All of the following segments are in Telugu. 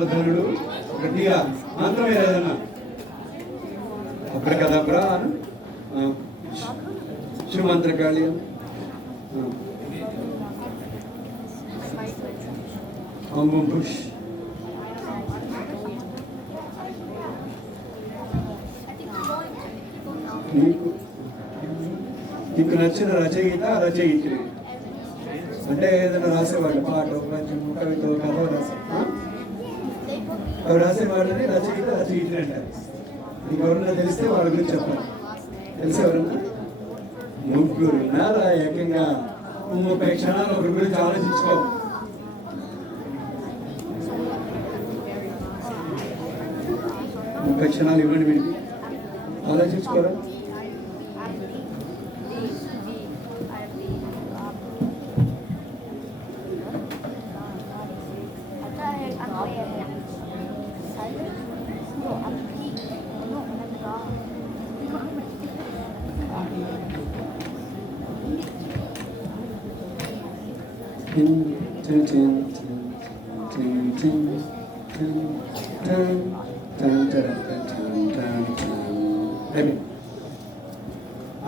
ధనుడు గట్టిగా మంత్రం ఏదన్నా అబ్రకదబ్రా శివమంత్రకాళ్యం అంబుం పుష్ నీకు నచ్చిన రచయిత రచయిత్రి అంటే ఏదైనా రాసేవాళ్ళు పాట పంచము కవిత కథ రాసే అవి రాసేవాళ్ళని రచయిత రచయిత్రి అంటారు. నీకు ఎవరన్నా తెలిస్తే వాళ్ళ గురించి చెప్పాలి. తెలిసి ఎవరన్నా ముగ్గురు ఉన్నారా? ఏకంగా 30 క్షణాలు ఒకరి గురించి ఆలోచించుకో. ముప్పై క్షణాలు ఇవ్వండి వీడికి, ఆలోచించుకోరా.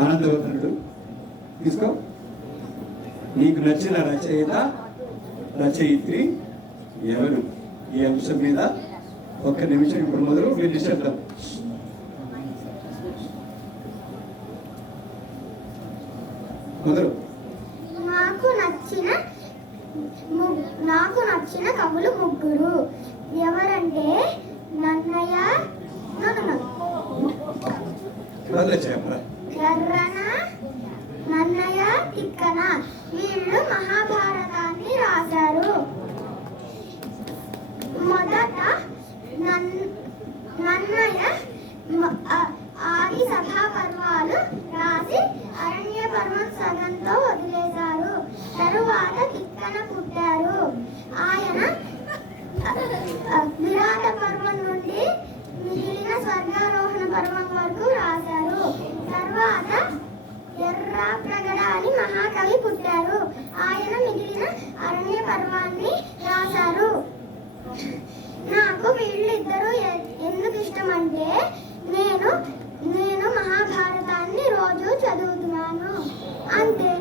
ఆనందవర్ధనుడు తీసుకో. నీకు నచ్చిన రచయిత రచయిత్రి ఎవరు? ఈ అంశం మీద ఒక్క నిమిషం ఇప్పుడు మొదలు మీరు నిశ్శబ్దం. మొదలు. నాకు నచ్చిన కవులు ముగ్గురు. ఎవరంటే నన్నయ్య, ఎర్రన, నన్నయ్య, తిక్కన. వీళ్ళు మహాభారతాన్ని రాశారు. మొదట నన్నయ్య ఆది సభా పర్వాలు రాసి అరణ్య పర్వం సగంతో వదిలేశారు. తరువాత తిక్కన పుట్టారు. ఆయన విరాట పర్వం నుండి మిగిలిన స్వర్గారోహణ పర్వం వరకు రాశారు. తర్వాత ఎర్రాప్రగడ అని మహాకవి పుట్టారు. ఆయన మిగిలిన అరణ్య పర్వాన్ని రాశారు. నాకు వీళ్ళిద్దరూ ఎందుకు ఇష్టం అంటే నేను మహాభారతాన్ని రోజు చదువుతున్నాను అంతే.